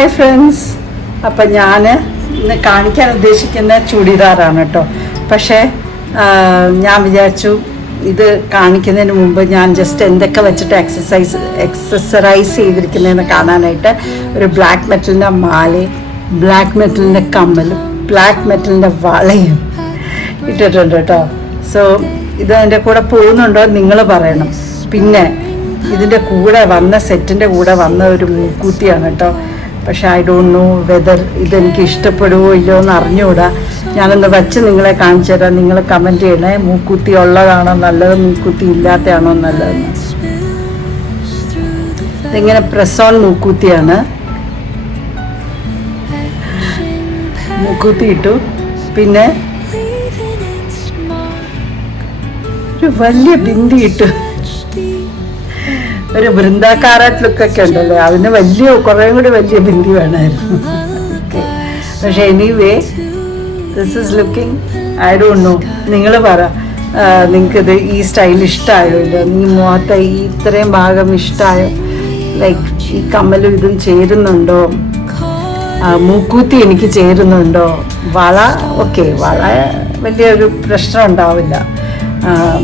Hi friends, അപ്പം ഞാൻ ഇന്ന് കാണിക്കാൻ ഉദ്ദേശിക്കുന്ന ചൂടിദാറാണ് കേട്ടോ. പക്ഷേ ഞാൻ വിചാരിച്ചു ഇത് കാണിക്കുന്നതിന് മുമ്പ് ഞാൻ ജസ്റ്റ് എന്തൊക്കെ വെച്ചിട്ട് എക്സസറൈസ് ചെയ്തിരിക്കുന്നതെന്ന് കാണാനായിട്ട് ഒരു ബ്ലാക്ക് മെറ്റലിൻ്റെ മാലയും ബ്ലാക്ക് മെറ്റലിൻ്റെ കമ്മലും ബ്ലാക്ക് മെറ്റലിൻ്റെ വളയും ഇട്ടിട്ടുണ്ട് കേട്ടോ. സോ ഇത് എൻ്റെ കൂടെ പോകുന്നുണ്ടോ നിങ്ങൾ പറയണം. പിന്നെ ഇതിൻ്റെ കൂടെ വന്ന സെറ്റിൻ്റെ കൂടെ വന്ന ഒരു മൂക്കൂത്തിയാണ് കേട്ടോ. പക്ഷെ ഐ ഡോണ്ട് നോ വെദർ ഇതെനിക്ക് ഇഷ്ടപ്പെടുമോ ഇല്ലയോ എന്ന് അറിഞ്ഞുകൂടാ. ഞാനൊന്ന് വച്ച് നിങ്ങളെ കാണിച്ചു തരാം. നിങ്ങൾ കമൻറ്റ് ചെയ്യണേ, മൂക്കുത്തി ഉള്ളതാണോ നല്ലത്, മൂക്കുത്തി ഇല്ലാത്തതാണോ നല്ലതെന്ന്. ഇതിങ്ങനെ പ്രസോൺ മൂക്കൂത്തിയാണ്. മൂക്കൂത്തി ഇട്ടു. പിന്നെ ഒരു വലിയ ബിന്ദി ഇട്ടു. ഒരു വൃന്ദാകാരാട്ട് ലുക്കൊക്കെ ഉണ്ടല്ലോ, അതിന് കുറേ കൂടി വലിയ ബിന്ദി വേണമായിരുന്നു. പക്ഷെ anyway this is looking, I don't know. നിങ്ങൾ പറ, നിങ്ങൾക്കിത് ഈ സ്റ്റൈൽ ഇഷ്ടമായോ ഇല്ലോ? നീ മുഖത്തെ ഈ ഇത്രയും ഭാഗം ഇഷ്ടമായോ? ലൈക്ക് ഈ കമ്മലും ഇതും ചേരുന്നുണ്ടോ? മൂക്കൂത്തി എനിക്ക് ചേരുന്നുണ്ടോ? വള ഓക്കെ, വള വലിയൊരു പ്രശ്നം ഉണ്ടാവില്ല.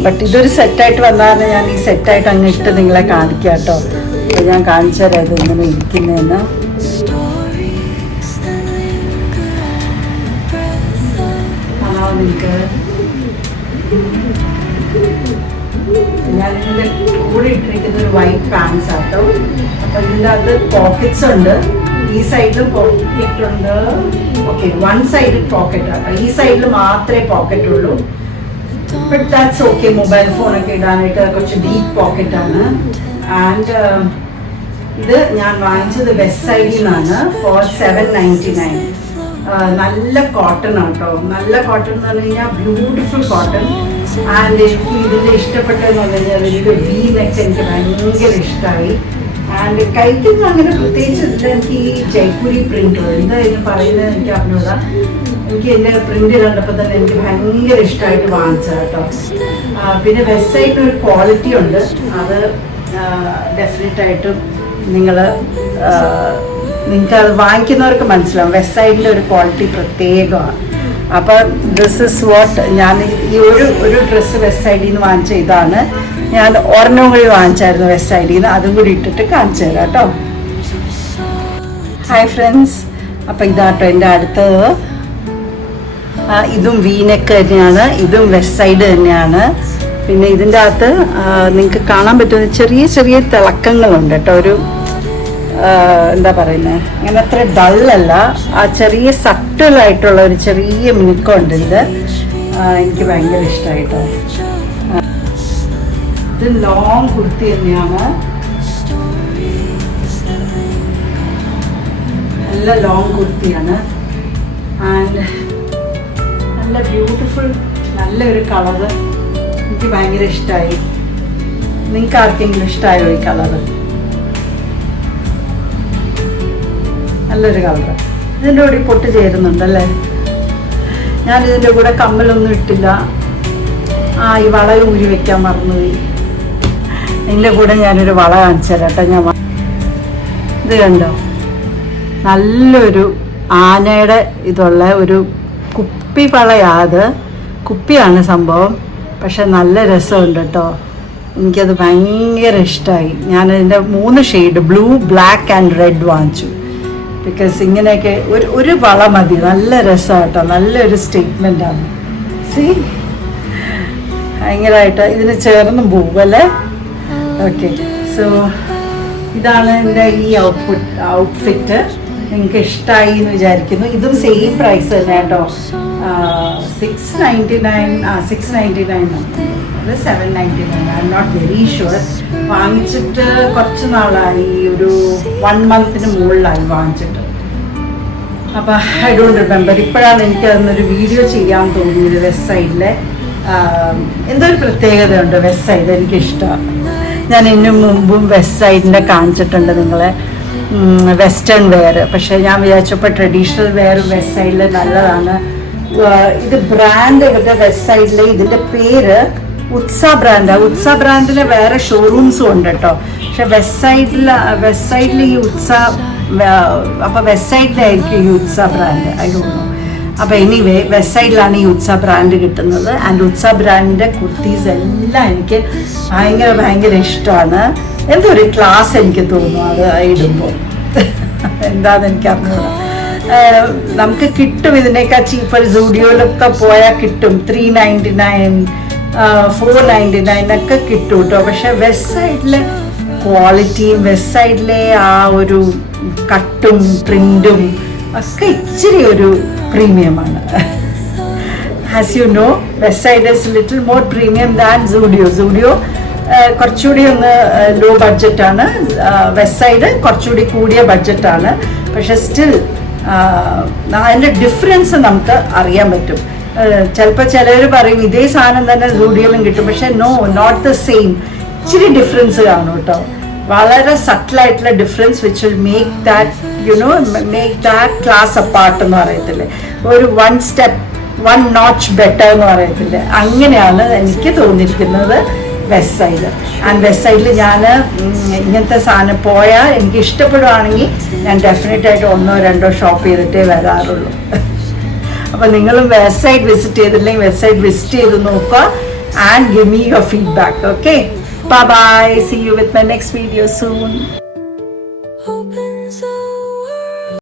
ബട്ട് ഇതൊരു സെറ്റായിട്ട് വന്നാൽ ഞാൻ ഈ സെറ്റായിട്ട് അങ്ങ് ഇട്ട് നിങ്ങളെ കാണിക്കാം കേട്ടോ. അപ്പോൾ ഞാൻ കാണിച്ചു തരാം ഇത് ഇങ്ങനെ ഇരിക്കുന്നതെന്ന്. നിങ്ങൾക്ക് ഞാനിതിൻ്റെ കൂടെ ഇട്ടിരിക്കുന്ന ഒരു വൈറ്റ് പാൻസ് ആട്ടോ. അപ്പോൾ ഇതിൻ്റെ അത് പോക്കറ്റ്സ് ഉണ്ട്. ഈ സൈഡിലും പോക്കറ്റ് ഉണ്ട്. ഓക്കെ, വൺ സൈഡിൽ പോക്കറ്റ് ആട്ടോ. ഈ സൈഡിൽ മാത്രമേ പോക്കറ്റ് ഉള്ളൂ. But that's okay. മൊബൈൽ ഫോണൊക്കെ ഇടാനായിട്ട് കുറച്ച് ഡീപ്പ് പോക്കറ്റാണ്. ആൻഡ് ഇത് ഞാൻ വാങ്ങിച്ചത് വെസ്റ്റ് സൈഡിൽ നിന്നാണ് ഫോർ 799. നല്ല കോട്ടൺ ആട്ടോ. നല്ല കോട്ടൺ എന്ന് പറഞ്ഞു കഴിഞ്ഞാൽ ബ്യൂട്ടിഫുൾ കോട്ടൺ. ആൻഡ് എനിക്ക് ഇതിൻ്റെ ഇഷ്ടപ്പെട്ടതെന്ന് പറഞ്ഞു കഴിഞ്ഞാൽ ഇതിൻ്റെ വി നെക്ക് എനിക്ക് ഭയങ്കര ഇഷ്ടമായി. ആൻഡ് കൈക്കൊന്നും അങ്ങനെ പ്രത്യേകിച്ച് ഇതിൽ എനിക്ക് ഈ ജയ്പൂരി പ്രിന്റ് എന്താ ഇതിന് പറയുന്നത് എനിക്ക് അറിഞ്ഞൂടാ. എനിക്ക് എൻ്റെ പ്രിന്റ് കണ്ടപ്പോൾ തന്നെ എനിക്ക് ഭയങ്കര ഇഷ്ടമായിട്ട് വാങ്ങിച്ചത് കേട്ടോ. പിന്നെ വെസ്റ്റ് സൈഡിന് ഒരു ക്വാളിറ്റി ഉണ്ട്, അത് ഡെഫിനറ്റായിട്ടും നിങ്ങൾക്ക് അത് വാങ്ങിക്കുന്നവർക്ക് മനസ്സിലാവും. വെസ്റ്റ് സൈഡിൻ്റെ ഒരു ക്വാളിറ്റി പ്രത്യേകമാണ്. അപ്പോൾ ദിസ് ഇസ് വാട്ട് ഞാൻ ഈ ഒരു ഡ്രസ്സ് വെസ്റ്റ് സൈഡിൽ നിന്ന് വാങ്ങിച്ച ഇതാണ്. ഞാൻ ഒരെണ്ണം കൂടി വാങ്ങിച്ചായിരുന്നു വെസ്റ്റ് സൈഡിൽ നിന്ന്, അതും കൂടി ഇട്ടിട്ട് കാണിച്ചു തരാം കേട്ടോ. ഹായ് ഫ്രണ്ട്സ്, അപ്പോൾ ഇതാട്ടോ എൻ്റെ അടുത്തത്. ഇതും വീനെക്ക് തന്നെയാണ്, ഇതും വെസ്റ്റ് സൈഡ് തന്നെയാണ്. പിന്നെ ഇതിൻ്റെ അകത്ത് നിങ്ങൾക്ക് കാണാൻ പറ്റുന്ന ചെറിയ ചെറിയ തിളക്കങ്ങളുണ്ട് കേട്ടോ. ഒരു എന്താ പറയുന്നത്, അങ്ങനെ അത്ര ഡള്ളല്ല, ആ ചെറിയ സട്ടിലായിട്ടുള്ള ഒരു ചെറിയ മിനുക്കമുണ്ട്. ഇത് എനിക്ക് ഭയങ്കര ഇഷ്ടമായിട്ടോ. ഇത് ലോങ് കുർത്തി തന്നെയാണ്, നല്ല ലോങ് കുർത്തിയാണ്. ആൻഡ് നല്ല ബ്യൂട്ടിഫുൾ, നല്ലൊരു കളറ്. എനിക്ക് ഭയങ്കര ഇഷ്ടമായി. നിങ്ങൾക്ക് ആർക്കെങ്കിലും ഇഷ്ടമായോ ഈ കളറ്? നല്ലൊരു കളറ്. ഇതിൻ്റെ കൂടെ പൊട്ട് ചേരുന്നുണ്ടല്ലേ. ഞാനിതിൻ്റെ കൂടെ കമ്മലൊന്നും ഇട്ടില്ല. ഈ വള ഊരി വെക്കാൻ മറന്നുപോയി. ഇതിൻ്റെ കൂടെ ഞാനൊരു വള കാണിച്ചു തരാം കേട്ടോ. ഞാൻ ഇത് കണ്ടോ, നല്ലൊരു ആനയുടെ ഇതുള്ള ഒരു കുപ്പി വളയാത്. കുപ്പിയാണ് സംഭവം, പക്ഷെ നല്ല രസമുണ്ട് കേട്ടോ. എനിക്കത് ഭയങ്കര ഇഷ്ടമായി. ഞാനതിൻ്റെ 3 shade blue, black and red വാങ്ങിച്ചു. ബിക്കോസ് ഇങ്ങനെയൊക്കെ ഒരു വള മതി. നല്ല രസമാണ് കേട്ടോ, നല്ലൊരു സ്റ്റേറ്റ്മെൻറ്റാണ്. സി, ഭയങ്കരമായിട്ട് ഇതിന് ചേർന്നും പോകും അല്ലേ. ഓക്കെ, സോ ഇതാണ് എൻ്റെ ഈ ഔട്ട്ഫിറ്റ്. നിങ്ങൾക്ക് ഇഷ്ടമായി എന്ന് വിചാരിക്കുന്നു. ഇതും സെയിം പ്രൈസ് തന്നെ കേട്ടോ. 699 അത് 799. I am not very sure. വാങ്ങിച്ചിട്ട് കുറച്ച് നാളായി, ഒരു 1 മന്തിന് മുകളിലായി വാങ്ങിച്ചിട്ട്. അപ്പോൾ ഐ ഡോണ്ട് റിമെമ്പർ. ഇപ്പോഴാണ് എനിക്ക് അതൊന്നൊരു വീഡിയോ ചെയ്യാൻ തോന്നിയത്. വെസ്റ്റ് സൈഡിലെ എന്തോ ഒരു പ്രത്യേകതയുണ്ട് വെസ്റ്റ് സൈഡ്, എനിക്കിഷ്ടമാണ്. ഞാൻ ഇതിനു മുമ്പും വെസ്റ്റ് സൈഡിൻ്റെ കാണിച്ചിട്ടുണ്ട് നിങ്ങളെ, വെസ്റ്റേൺ വെയർ. പക്ഷേ ഞാൻ വിചാരിച്ചപ്പോൾ ട്രഡീഷണൽ വെയർ വെസ്റ്റ് സൈഡിൽ നല്ലതാണ്. ഇത് ബ്രാൻഡ് ഇവരുടെ വെസ്റ്റ് സൈഡിൽ, ഇതിൻ്റെ പേര് ഉത്സ ബ്രാൻഡാണ്. ഉത്സ ബ്രാൻഡിന് വേറെ ഷോറൂംസും ഉണ്ട് കേട്ടോ. പക്ഷെ വെസ്റ്റ് സൈഡിൽ ഈ ഉത്സ അപ്പോൾ വെസ്റ്റ് സൈഡിലായിരിക്കും ഈ ഉത്സ ബ്രാൻഡ്, ഐ ഡോണ്ട് നോ. അപ്പോൾ എനിവേ വെസ്റ്റ് സൈഡിലാണ് ഈ ഉത്സ ബ്രാൻഡ് കിട്ടുന്നത്. ആൻഡ് ഉത്സ ബ്രാൻഡിൻ്റെ കുർത്തീസ് എല്ലാം എനിക്ക് ഭയങ്കര ഇഷ്ടമാണ്. എന്തോ ഒരു ക്ലാസ് എനിക്ക് തോന്നുന്നു അത് ഇടുമ്പോൾ. എന്താണെന്ന് എനിക്ക് അറിഞ്ഞൂടാ. നമുക്ക് കിട്ടും ഇതിനേക്കാൾ ചീപ്പർ. സ്റ്റുഡിയോയിലൊക്കെ പോയാൽ കിട്ടും 399 499 ഒക്കെ കിട്ടും കേട്ടോ. പക്ഷെ വെസ്റ്റ് സൈഡിലെ ക്വാളിറ്റിയും വെസ്റ്റ് സൈഡിലെ ആ ഒരു കട്ടും പ്രിന്റും ഒക്കെ ഇച്ചിരി ഒരു പ്രീമിയമാണ്. As you know, Westside is little more premium than Studio. കുറച്ചുകൂടി ഒന്ന് ലോ ബഡ്ജറ്റാണ്. വെസ്റ്റ് സൈഡ് കുറച്ചുകൂടി കൂടിയ ബഡ്ജറ്റാണ്. പക്ഷെ സ്റ്റിൽ അതിൻ്റെ ഡിഫറൻസ് നമുക്ക് അറിയാൻ പറ്റും. ചിലപ്പോൾ ചിലർ പറയും ഇതേ സാധനം തന്നെ സ്റ്റുഡിയോയിലും കിട്ടും, പക്ഷെ നോ, നോട്ട് ദ സെയിം. ഇച്ചിരി ഡിഫറൻസ് കാണും കേട്ടോ. വളരെ സട്ടിലായിട്ടുള്ള difference which will make that class apart എന്ന് പറയത്തില്ലേ, ഒരു 1 notch ബെറ്റർ എന്ന് പറയത്തില്ലേ, അങ്ങനെയാണ് എനിക്ക് തോന്നിയിരിക്കുന്നത് വെസ്റ്റ് സൈഡ്. ആൻഡ് വെസ്റ്റ് സൈഡിൽ ഞാൻ ഇങ്ങനത്തെ സാധനം പോയാൽ എനിക്ക് ഇഷ്ടപ്പെടുകയാണെങ്കിൽ ഞാൻ ഡെഫിനറ്റായിട്ട് 1 or 2 ഷോപ്പ് ചെയ്തിട്ടേ വരാറുള്ളൂ. അപ്പോൾ നിങ്ങളും വെസ്റ്റ് സൈഡ് വിസിറ്റ് ചെയ്തില്ലെങ്കിൽ വെസ്റ്റ് സൈഡ് വിസിറ്റ് ചെയ്ത് നോക്കുക and give me your feedback. Okay, bye bye, see you with my next video soon.